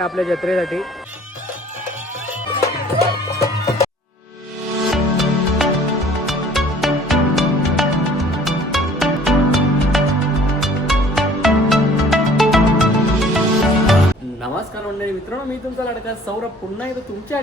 आपल्या जत्रेसाठी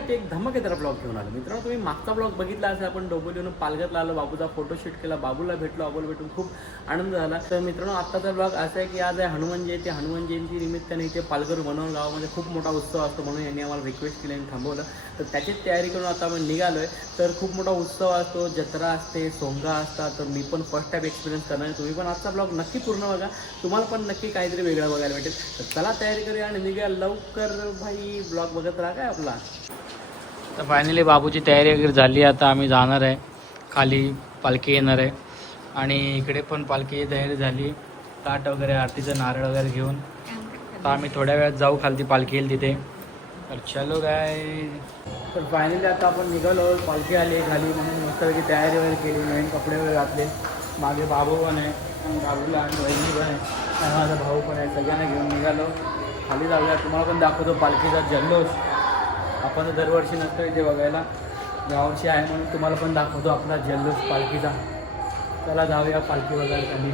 तुमच्यासाठी एक धमाकेदार ब्लॉग घेऊन आलो. मित्रांनो तुम्ही मागचा ब्लॉग बघितला असेल आपण डोंबिवलीहून पालघरला आलो बाबूचा फोटोशूट केला बाबूला भेटलो बाबूला भेटून खूप आनंद झाला. तर मित्रांनो आत्ताचा ब्लॉग असा आहे की आज आहे हनुमान जयंती. हनुमान जयंती निमित्ताने इथे पालघर बनवून गावामध्ये खूप मोठा उत्सव असतो म्हणून यांनी आम्हाला रिक्वेस्ट केली आणि थांबवलं. तर त्याचीच तयारी करून आता आपण निघालो आहे तर खूप मोठा उत्सव असतो जत्रा असते सोंगा असतात. तर मी पण फर्स्ट टाईम एक्सपिरियन्स करणार आहे. तुम्ही पण आजचा ब्लॉग नक्की पूर्ण बघा. तुम्हाला पण नक्की काहीतरी वेगळं बघायला भेटेल. तर चला तयारी करूया आणि निघा लवकर. भाई ब्लॉग बघत राहा काय आपला? तर फायनली बाबूची तयारी वगैरे झाली. आता आम्ही जाणार आहे. खाली पालखी येणार आहे. आणि इकडे पण पालखीची तयारी झाली. ताट वगैरे आरतीचं नारळ वगैरे घेऊन. तर आम्ही थोड्या वेळात जाऊ. खालती पालखी येईल तिथे. तर चलो काय तर फायनली आता आपण निघालो. पालखी आली खाली. म्हणून मस्तपैकी तयारी वगैरे केली. नवीन कपडे वगैरे घातले. मागे बाबू पण आहे. आणि बाबूला आणि बहिणी पण आहे. आणि माझा भाऊ पण आहे. सगळ्यांना घेऊन निघालो. खाली जाऊया. तुम्हाला पण दाखवतो पालखीचा जल्लोष. आपण दरवर्षी नसतो इथे बघायला. यावर्षी आहे म्हणून तुम्हाला पण दाखवतो आपला जल्लोष पालखीचा. चला जाऊया पालखी बघायला खाली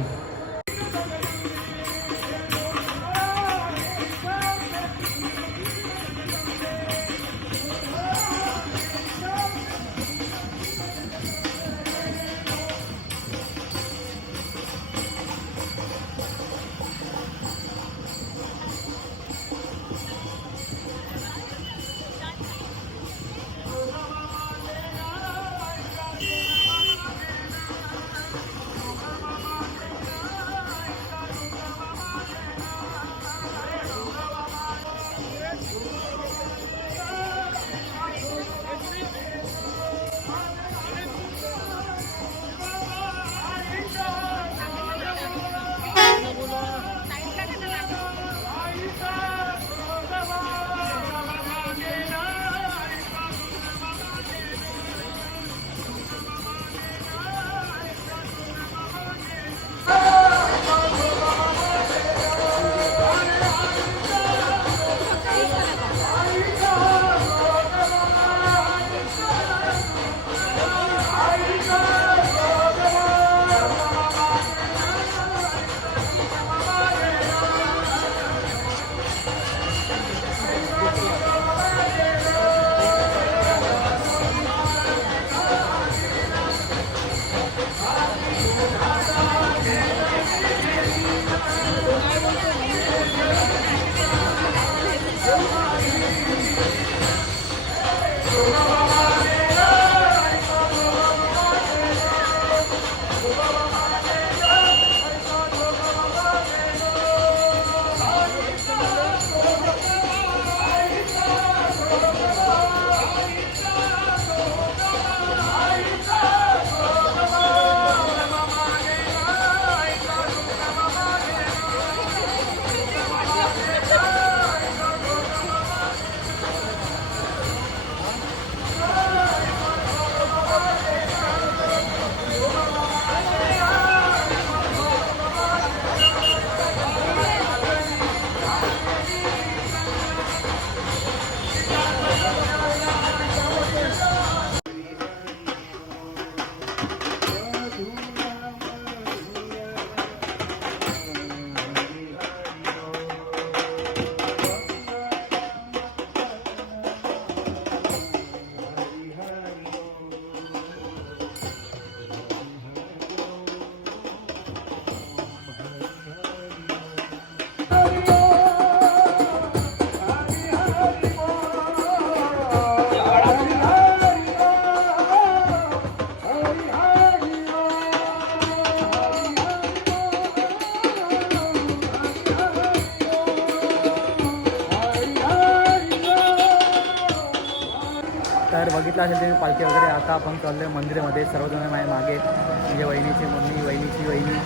बघितलं असेल तुम्ही पालखी वगैरे आता आपण चाललो आहे मंदिरामध्ये. सर्वजण माझ्या मागे म्हणजे वहिनीची मम्मी वहिनीची वहिनी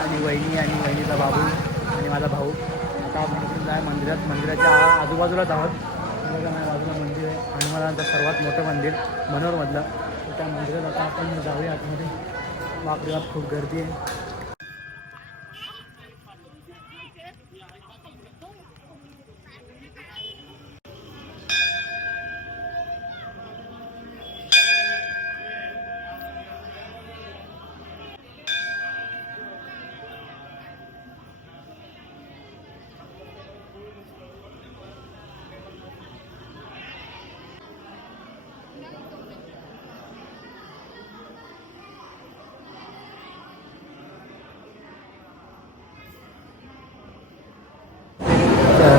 आणि वहिनी आणि वहिनीचा बाबू आणि माझा भाऊ. आता आपण आहे मंदिरात. मंदिराच्या आजूबाजूलाच आहोत. माझ्या बाजूला मंदिर आहे. हनुमानाचं सर्वात मोठं मंदिर मनोरमधलं. त्या मंदिरात आता आपण जाऊया आतमध्ये. बापरे बाप खूप गर्दी आहे.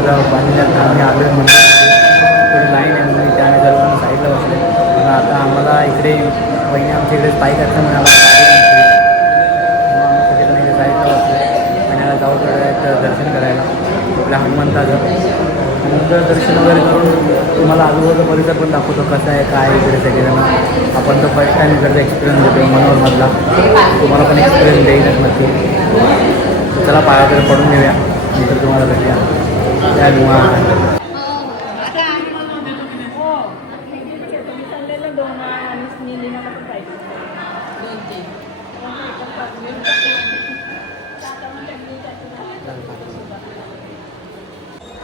पाणी आम्ही आलो आहे मंदिरामध्ये थोडी लाईन आहे म्हणून इथे आम्ही सर्व साईडला बसले पण आता आम्हाला इकडे वहिनी आमच्या इकडे बाईक असल्यामुळे आम्हाला आम्ही सगळेजण साईडला बसले जाऊ थोडं दर्शन करायला. आपल्या हनुमंताचं. नंतर दर्शन वगैरे करून तुम्हाला आजूबाजूचा परिसर पण दाखवतो कसं आहे काय आहे इकडे सगळेजण आपण तर फर्स्ट टाईम इकडचा एक्सपिरियन्स देतो मनोहरमधला. तुम्हाला पण एक्सपिरियन्स देईनच नक्की. चला पाया पडून घेऊया नंतर तुम्हाला भेटूया.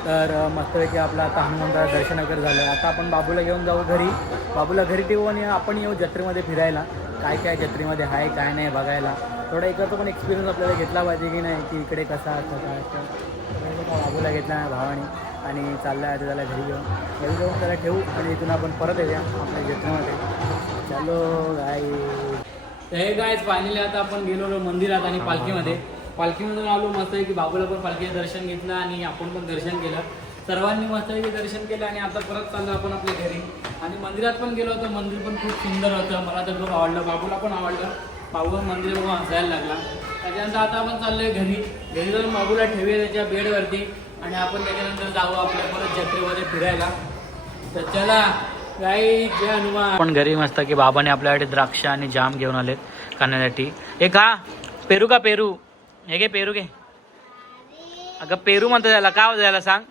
तर मस्तपैकी आपलं आता हनुमंतला दर्शन वगैरे झालं. आता आपण बाबूला घेऊन जाऊ घरी. बाबूला घरी ठेवू आणि आपण येऊ जत्रेमध्ये फिरायला. काय काय जत्रेमध्ये आहे काय नाही बघायला. थोडा इकडचा पण एक्सपिरियन्स आपल्याला घेतला पाहिजे की नाही की इकडे कसा असं काय असं बाबूला घेतला नाही भावाने आणि चालला आहे त्याला घरी घेऊन. घरी जाऊन त्याला ठेवू आणि इथून आपण परत येऊया आपल्या जत्रेमध्ये चालो गाई हे काय फायनली आता आपण गेलो मंदिरात आणि पालखीमध्ये. पालखीमधून आलो मस्त आहे की बाबूला पण पालखीचं दर्शन घेतलं आणि आपण पण दर्शन केलं. सर्वांनी मस्त आहे की दर्शन केलं आणि आता परत चाललो आपण आपल्या घरी. आणि मंदिरात पण गेलो होतो मंदिर पण खूप सुंदर होतं. मला तर खूप आवडलं बाबूला पण आवडलं. बाबू मंदिर बघून हसायला लागला. त्याच्यानंतर आता आपण चाललोय घरी. घरी जाऊन बाबूला ठेवूया त्याच्या बेडवरती आणि आपण त्याच्यानंतर जाऊ आपल्या परत जत्रेमध्ये फिरायला. तर चला जय हनुमान. आपण घरी मस्त की बाबाने आपल्यासाठी द्राक्ष आणि जाम घेऊन आलेत खाण्यासाठी. हे का? पेरू का पेरू? हे घे पेरू घे. अगं पेरू म्हणतो त्याला. का होतं त्याला सांग?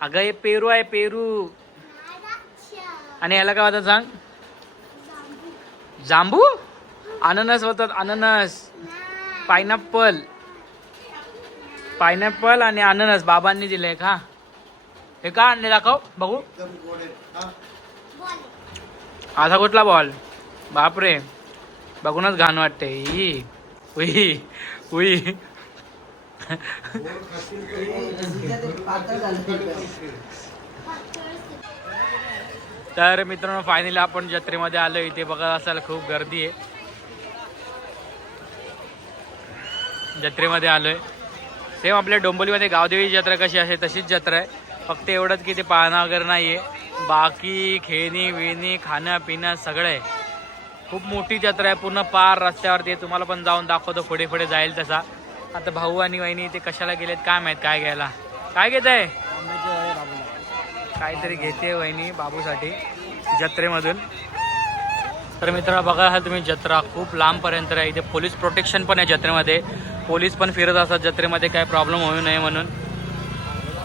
अगं हे पेरू आहे पेरू. आणि याला काय होतं सांग? जांबू? अननस होतात अननस. पायनॅपल पायनॅपल आणि अननस बाबांनी दिले का हे. का आणले दाखव बघू. असा कुठला बॉल बापरे. बघूनच घाण वाटते. ई उई उई. तर मित्रांनो फायनली आपण जत्रेमध्ये आलो इथे बघत असाल खूप गर्दी आहे. जत्रेमध्ये आलोय. सेम आपल्या डोंबोलीमध्ये गावदेवी जत्रा कशी असते तशीच जत्रा आहे. फक्त एवढंच की ते पाहणं वगैरे नाही आहे बाकी खेळणी विणी खाणं पिणं सगळं आहे. खूप मोठी जत्रा आहे पूर्ण पार रस्त्यावरती तुम्हाला पण जाऊन दाखवतो पुढे पुढे जाईल तसा. आता भाऊ आणि वहिनी ते कशाला गेलेत काय माहीत काय घ्यायला. काय घेत आहे काहीतरी घेते वहिनी बाबूसाठी जत्रेमधून. तर मित्रांनो बघा हा तुम्ही जत्रा. खूप लांबपर्यंत आहे इथे पोलीस प्रोटेक्शन पण आहे जत्रेमध्ये. पोलीस पण फिरत असतात जत्रेमध्ये. काय प्रॉब्लेम होऊ नये म्हणून.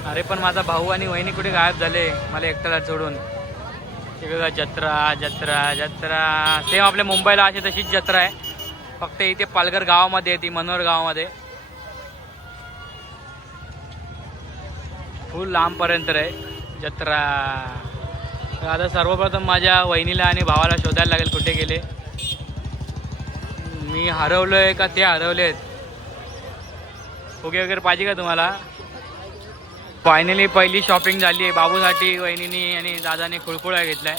अरे पण माझा भाऊ आणि वहिनी कुठे गायब झाले? मला एकट्याला सोडून ते बघा जत्रा जत्रा जत्रा. सेम आपल्या मुंबईला अशी तशीच जत्रा आहे. फक्त इथे पालघर गावामध्ये आहे ती मनोहर गावामध्ये. फुल लांबपर्यंत आहे जत्रा. तर आता सर्वप्रथम माझ्या वहिनीला आणि भावाला शोधायला लागेल कुठे गेले. मी हरवलोय का ते हरवले आहेत फुगे वगैरे पाहिजे का तुम्हाला? फायनली पहिली शॉपिंग झाली आहे. बाबूसाठी वहिनीनी आणि दादाने खुळखुळा घेतलाय.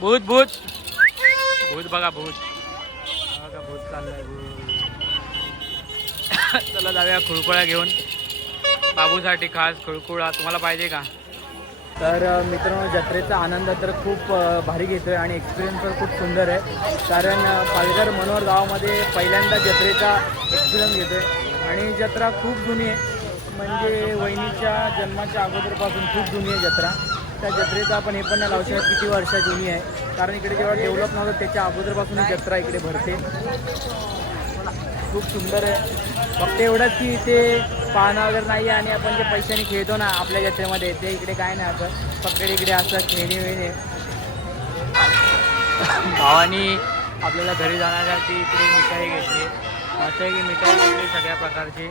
भूत भूत. भूत बघा भूत. बघा भूत चाललाय भूत. चला जाऊया खुळखुळा घेऊन. बाबूसाठी खास खुळखुळा. तुम्हाला पाहिजे का? तर मित्रांनो जत्रेचा आनंद तर खूप भारी घेतो आहे आणि एक्सपिरियन्स तर खूप सुंदर आहे. कारण पालघर मनोहर गावामध्ये पहिल्यांदा जत्रेचा एक्सपिरियन्स घेतो आहे आणि जत्रा खूप जुनी आहे. म्हणजे वहिनीच्या जन्माच्या अगोदरपासून खूप जुनी आहे जत्रा. त्या जत्रेचा आपण हे पण नाही लावू शकत किती वर्ष जुनी आहे. कारण इकडे जेव्हा डेव्हलप नव्हतं त्याच्या अगोदरपासून ही जत्रा इकडे भरते. खूप सुंदर आहे. फक्त एवढंच की इथे पाहणं वगैरे नाही आहे आणि आपण जे पैशाने खेळतो ना आपल्या जत्रेमध्ये ते इकडे काय नाही असं फक्त इकडे असं खेळणे वेणे भावानी आपल्याला घरी जाण्यासाठी इकडे मिठाई घेतली. असं आहे की मिठाई घेतली सगळ्या प्रकारची.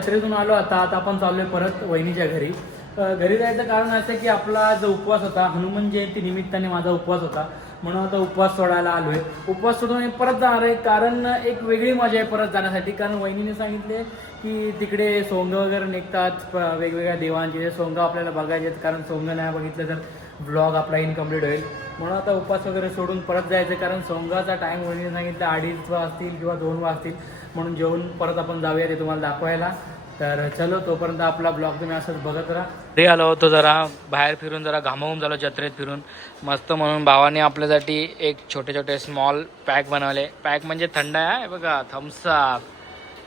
जत्रेतून आलो आता आता आपण चाललोय परत वहिनीच्या घरी. घरी जायचं कारण असं की आपला जो उपवास होता हनुमान जयंती निमित्ताने माझा उपवास होता म्हणून आता उपवास सोडायला आलोय. उपवास सोडून परत जाणार आहे कारण एक वेगळी मजा आहे परत जाण्यासाठी. कारण वहिनीने सांगितले की तिकडे सोंग वगैरे निघतात प- वेगवेगळ्या देवांचे. जे सोंग आपल्याला बघायचे आहेत कारण सोंग नाही बघितलं तर ब्लॉग आपला इनकम्प्लीट होईल. म्हणून आता उपवास वगैरे सोडून परत जायचं कारण सोंगाचा टाईम वहिनीने सांगितलं अडीच वाजतील किंवा दोन वाजतील. म्हणून जेवून परत आपण जाऊया ते तुम्हाला दाखवायला. तर चलो तोपर्यंत आपला ब्लॉग तुम्ही असंच बघत राहा. ते आलो होतो जरा बाहेर फिरून जरा घामावून झालो जत्रेत फिरून. मस्त म्हणून भावाने आपल्यासाठी एक छोटे छोटे स्मॉल पॅक बनवले. पॅक म्हणजे थंड आहे बघा थम्सअप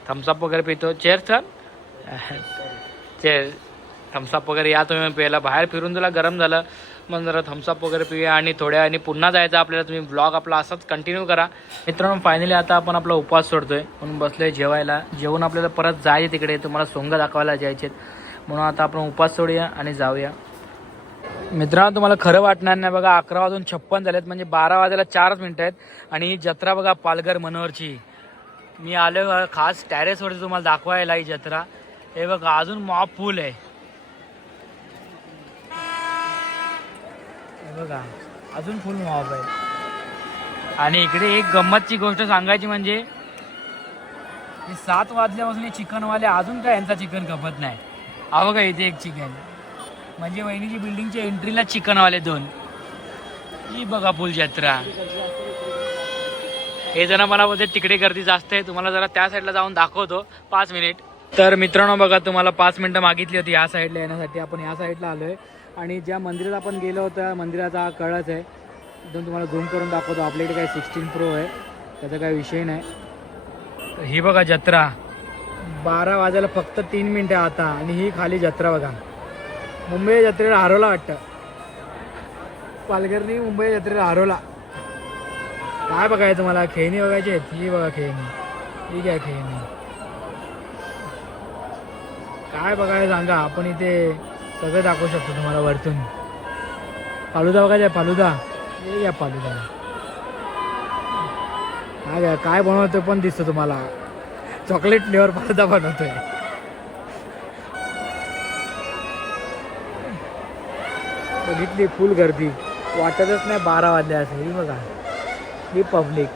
थम्सअप वगैरे पितो. चेअर सर चेअर थम्सअप वगैरे या तुम्ही प्यायला बाहेर फिरून जरा गरम झालं. मग जरा थम्सअप वगैरे पिऊया आणि थोड्या आणि पुन्हा जायचं आपल्याला. तुम्ही ब्लॉग आपला असाच कंटिन्यू करा. मित्रांनो फायनली आता आपण आपला उपवास सोडतोय. म्हणून बसलोय जेवायला. जेवून आपल्याला परत जायचे तिकडे. तुम्हाला सोंग दाखवायला जायचे म्हणून आता आपण उपवास सोडूया आणि जाऊया. मित्रांनो तुम्हाला खरं वाटणार नाही बघा अकरा वाजून छप्पन झालेत. म्हणजे बारा वाजायला चारच मिनिटं आहेत. आणि ही जत्रा बघा पालघर मनोहरची. मी आलो खास टॅरेसवरती तुम्हाला दाखवायला ही जत्रा. हे बघा अजून मॉप फुल आहे. बघा अजून फुल मॉप आहे. आणि इकडे एक गंमतची गोष्ट सांगायची म्हणजे हे सात वाजल्यापासून हे चिकनवाले अजून काय यांचा चिकन खपत नाही. हा बघा इथे एक चिकन म्हणजे वहिनीची बिल्डिंगच्या एंट्रीला चिकनवाले दोन. ही बघा फुल जत्रा. हे जण मला बोलते तिकडे गर्दी जास्त आहे तुम्हाला जरा त्या साईडला जाऊन दाखवतो. पाच मिनिट तर मित्रांनो बघा तुम्हाला पाच मिनिटं मागितली होती या साईडला येण्यासाठी. आपण या साईडला आलोय. आणि ज्या मंदिरात आपण गेलो होतो त्या मंदिराचा हा कळस आहे. इथून तुम्हाला झूम करून दाखवतो. आपल्याकडे काय सिक्स्टीन प्रो आहे. त्याचा काही विषय नाही. तर ही बघा जत्रा. बारा वाजायला फक्त तीन मिनिटं आता. आणि ही खाली जत्रा बघा. मुंबई जत्रेला हरवला वाटतं. पालघरनी मुंबई जत्रेला हरवला. काय बघायचं मला? खेळणी बघायची आहेत? ही बघा खेळणी. ठीक आहे खेळणी. काय बघायला सांगा? आपण इथे सगळं दाखवू शकतो तुम्हाला वरतून. फालुदा बघायचा फालुदा. हे फालुदा हा घ्या काय बनवतो पण दिसतो तुम्हाला. चॉकलेट फ्लेवर फालुदा बनवतोय. बघितली फुल गर्दी. वाटतच नाही बारा वाजले असेल ही बघा. ही पब्लिक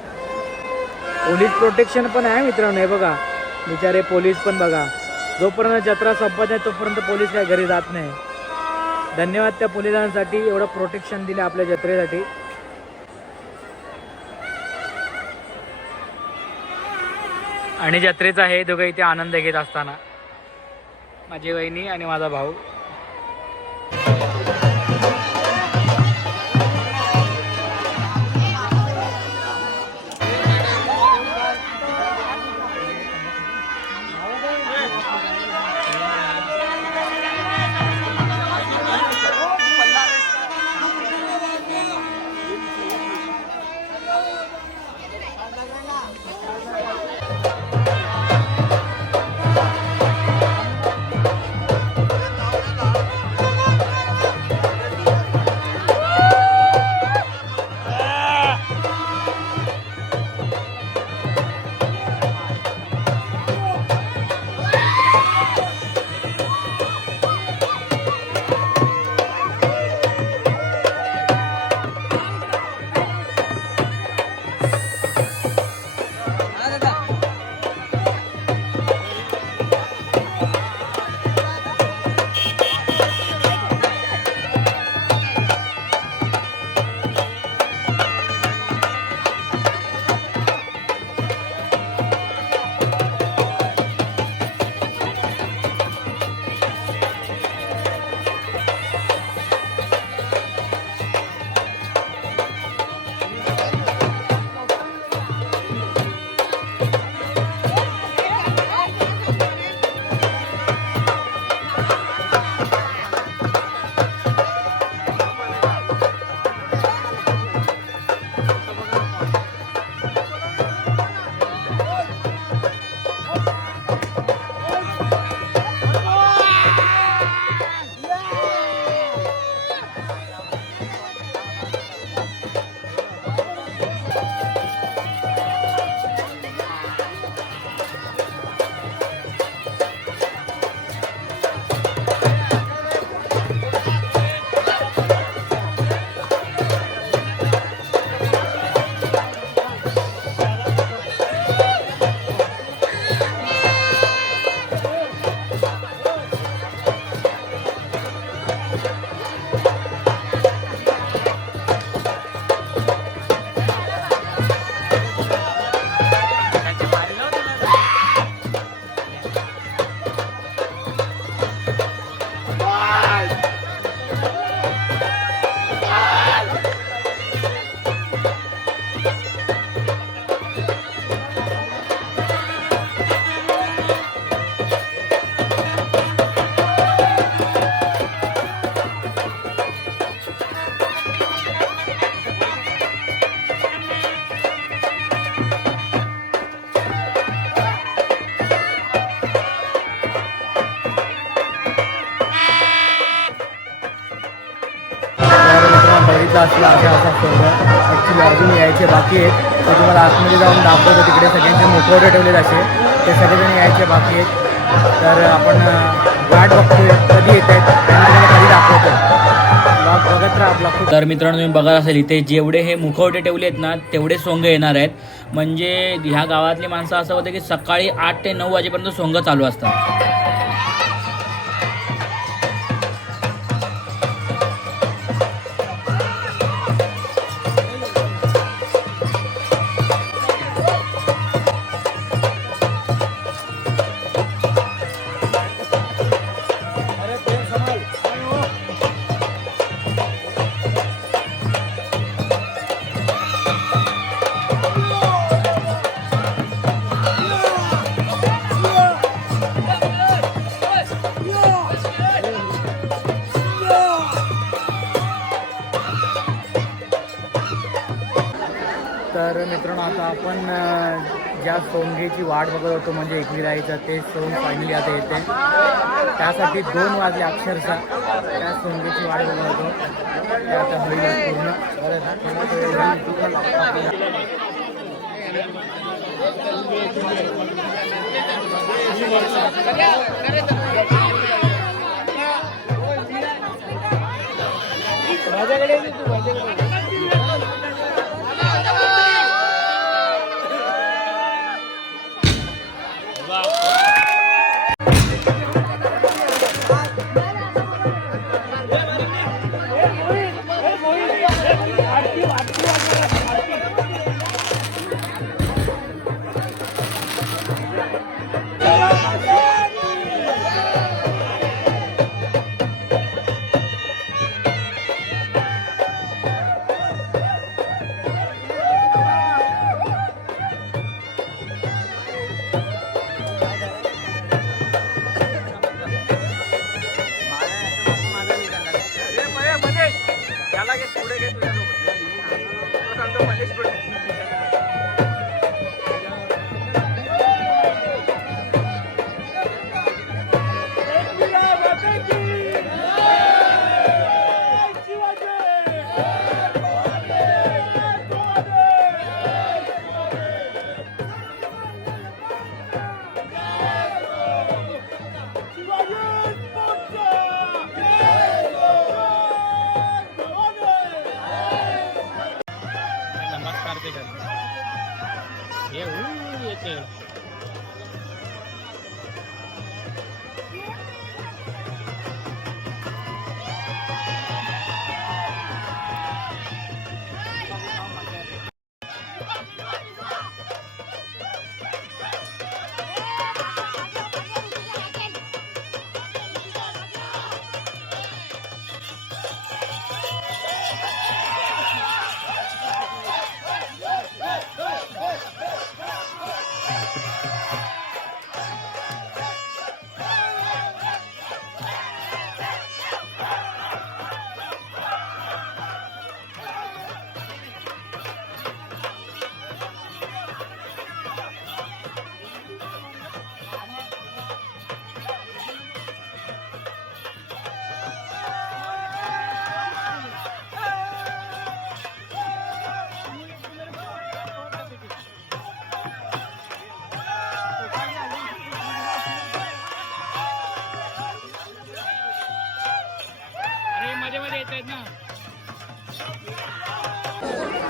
पोलीस प्रोटेक्शन पण आहे मित्रांनो हे बघा. बिचारे पोलीस पण बघा. जोपर्यंत जत्रा संपत नाही तोपर्यंत पोलीस काय घरी जात नाही. धन्यवाद त्या पोलिसांसाठी एवढं प्रोटेक्शन दिलं आपल्या जत्रेसाठी. आणि जत्रेचा हे दोघं इथे आनंद घेत असताना. माझी वहिनी आणि माझा भाऊ. असला असा असा सोंग ॲक्च्युली अजून यायचे बाकी आहेत. ते तुम्हाला आतमध्ये जाऊन दाखवतो तिकडे. सगळ्यांचे मुखवटे ठेवलेले असे. ते सगळेजण यायचे बाकी आहेत. तर आपण वाट बघतोय. कधी येत आहेत? त्यांना कधी दाखवतो. बघत राहा आपला खूप. तर मित्रांनो तुम्ही बघत असेल इथे जेवढे हे मुखवटे ठेवले आहेत ना तेवढे सोंग येणार आहेत. म्हणजे ह्या गावातली माणसं असं होतं की सकाळी आठ ते नऊ वाजेपर्यंत सोंग चालू असतात. तर मित्रांनो आता आपण ज्या सोंगेची वाट बघत होतो म्हणजे एकविराईचं ते सोंग फायनली आता येते. त्यासाठी दोन वाजले अक्षरशः. त्या सोंगेची वाट बघत होतो. ते आता होईल पूर्ण. नमस्कार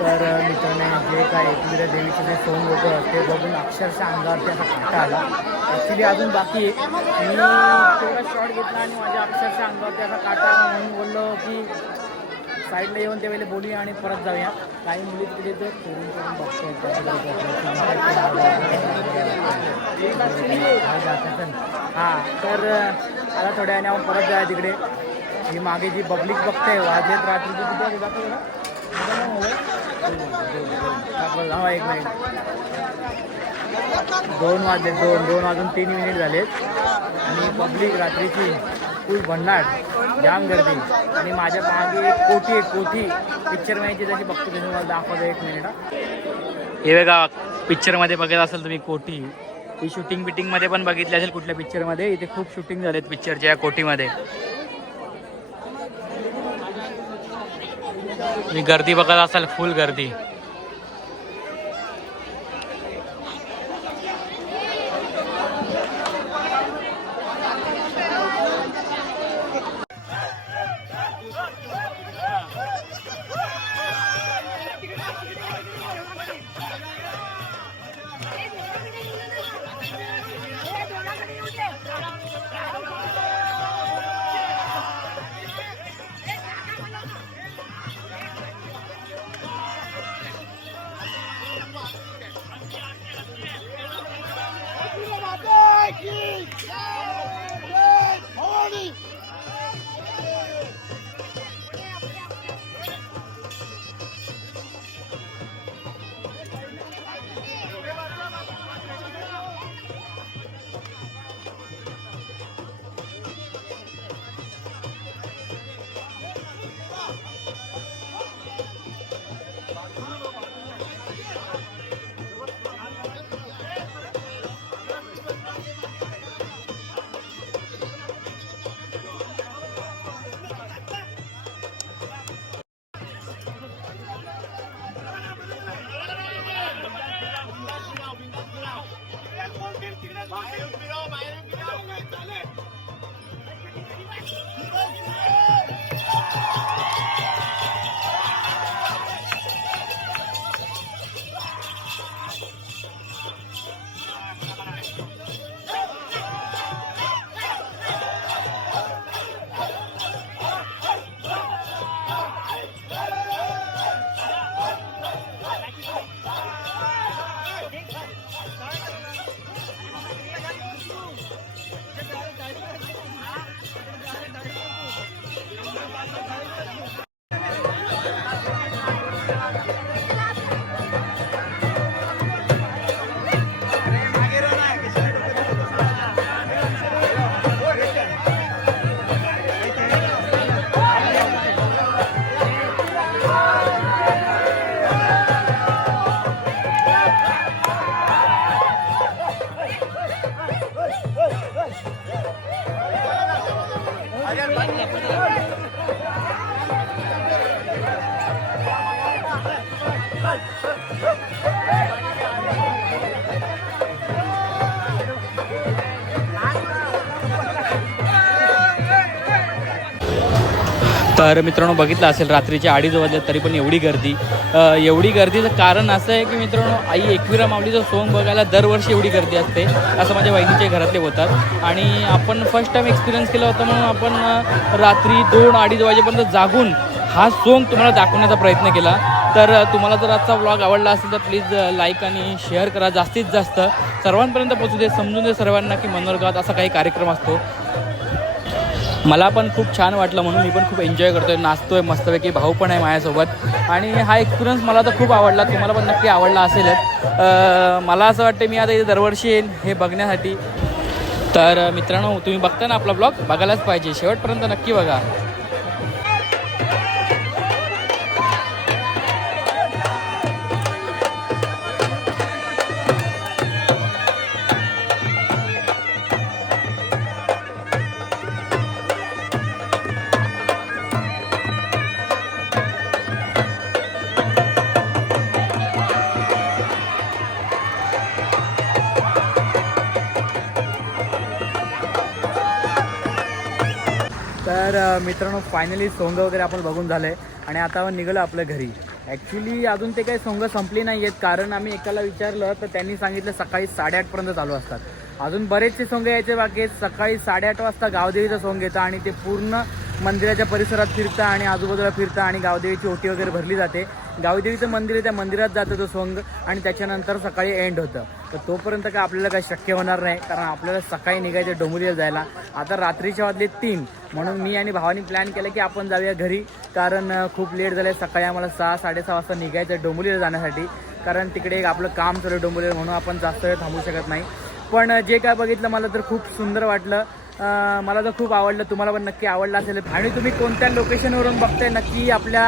तर मित्रांनो जे काय एकविरा देवीचे जे सोंग होतं ते बघून अक्षरशः अंगावरती असा काटा आला. ॲक्च्युली अजून बाकी आहे. मी थोडा शॉट घेतला आणि माझ्या अक्षरशः अंगावरती असा काटा आला. म्हणून बोललो की साईडला येऊन ते वेळेला बोलूया आणि परत जाऊया. काही मुली तिथे तर करून करून बघतो हां तर आता थोड्या वेळाने आपण परत जाऊया तिकडे. ही मागे जी पब्लिक बघते वाजलेत रात्रीची किती हा एक मिनिट दोन वाजले दोन दोन वाजून तीन मिनिट झालेत. आणि पब्लिक रात्रीची खूप भन्नाट जाम गर्दी. आणि माझ्या मागे एक कोठी एक कोठी. पिक्चर माहिती जशी बघतो तशी मला दाखवतो एक मिनिट हा. हे बघा पिक्चरमध्ये बघत असेल तुम्ही कोठी. ही शूटिंग बिटिंगमध्ये पण बघितली असेल कुठल्या पिक्चरमध्ये इथे खूप शूटिंग झालेत पिक्चरच्या या कोठीमध्ये. तुम्ही गर्दी बघत असाल फुल गर्दी. तर मित्रांनो बघितलं असेल रात्रीचे अडीच वाजल्या तरी पण एवढी गर्दी. एवढी गर्दीचं कारण असं आहे की मित्रांनो आई एकविरा माऊलीचं सोंग बघायला दरवर्षी एवढी गर्दी असते असं माझ्या वहिनीचे घरातले होतात. आणि आपण फर्स्ट टाईम एक्सपिरियन्स केला होता म्हणून आपण रात्री दोन अडीच वाजेपर्यंत जागून हा सोंग तुम्हाला दाखवण्याचा प्रयत्न केला. तर तुम्हाला जर आजचा व्लॉग आवडला असेल तर प्लीज लाईक आणि शेअर करा जास्तीत जास्त. सर्वांपर्यंत पोचू दे समजून दे सर्वांना की मनोरगावात असा काही कार्यक्रम असतो. मला पण खूप छान वाटलं म्हणून मी पण खूप एन्जॉय करतोय नाचतोय मस्तपैकी भाऊ पण आहे माझ्यासोबत. आणि हा एक्सपिरियन्स मला तर खूप आवडला तुम्हाला पण नक्की आवडला असेलच. मला असं वाटतं मी आता इथे दरवर्षी येईन हे बघण्यासाठी. तर मित्रांनो तुम्ही बघता ना आपला ब्लॉग बघायलाच पाहिजे. शेवटपर्यंत नक्की बघा. मित्रांनो फायनली सोंग वगैरे आपण बघून झालं आहे आणि आता आपण निघालो आपल्या घरी. ॲक्च्युली अजून ते काही सोंग संपली नाही आहेत कारण आम्ही एकाला विचारलं तर त्यांनी सांगितलं सकाळी साडेआठपर्यंत चालू असतात. अजून बरेचसे सोंग यायचे बाकी आहेत. सकाळी साडेआठ वाजता गावदेवीचं सोंग येतं आणि ते पूर्ण मंदिराच्या परिसरात फिरतं आणि आजूबाजूला फिरतं आणि गावदेवीची ओटी वगैरे भरली जाते. गावदेवीचं मंदिर आहे त्या मंदिरात जातं तो सोंग आणि त्याच्यानंतर सकाळी एंड होतं. तर तोपर्यंत काय आपल्याला काही शक्य होणार नाही कारण आपल्याला सकाळी निघायचं डोंबरीला जायला. आता रात्रीच्या वाजले तीन म्हणून मी आणि भावानी प्लॅन केलं की आपण जाऊया घरी कारण खूप लेट झालं सकाळी आम्हाला सहा साडेसहा वाजता निघायचं डोंबरीला जाण्यासाठी कारण तिकडे एक आपलं काम चालू आहे म्हणून आपण जास्त वेळ थांबू शकत नाही. पण जे काय बघितलं मला तर खूप सुंदर वाटलं. मला तर खूप आवडलं तुम्हाला पण नक्की आवडलं असेल. आणि तुम्ही कोणत्या लोकेशनवरून बघताय नक्की आपल्या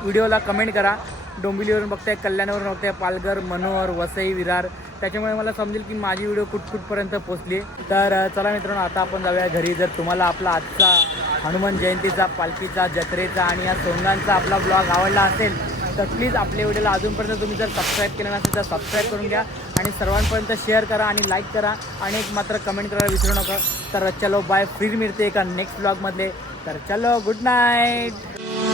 व्हिडिओला कमेंट करा. डोंबिवलीवरून बघताय कल्याणवरून बघताय पालघर मनोहर वसई विरार. त्याच्यामुळे मला समजेल की माझी व्हिडिओ कुठ कुठपर्यंत पोहोचली तर चला मित्रांनो आता आपण जाऊया घरी. जर तुम्हाला आपला आजचा हनुमान जयंतीचा पालखीचा जत्रेचा आणि या सोंगांचा आपला ब्लॉग आवडला असेल तर प्लीज आपल्या व्हिडिओला अजूनपर्यंत तुम्ही जर सबस्क्राईब केलं नसेल तर सबस्क्राईब करून घ्या आणि सर्वांपर्यंत शेअर करा आणि लाईक करा आणि एक मात्र कमेंट करायला विसरू नका. तर चलो बाय फ्री मिळते एका नेक्स्ट ब्लॉगमधले तर चलो गुड नाईट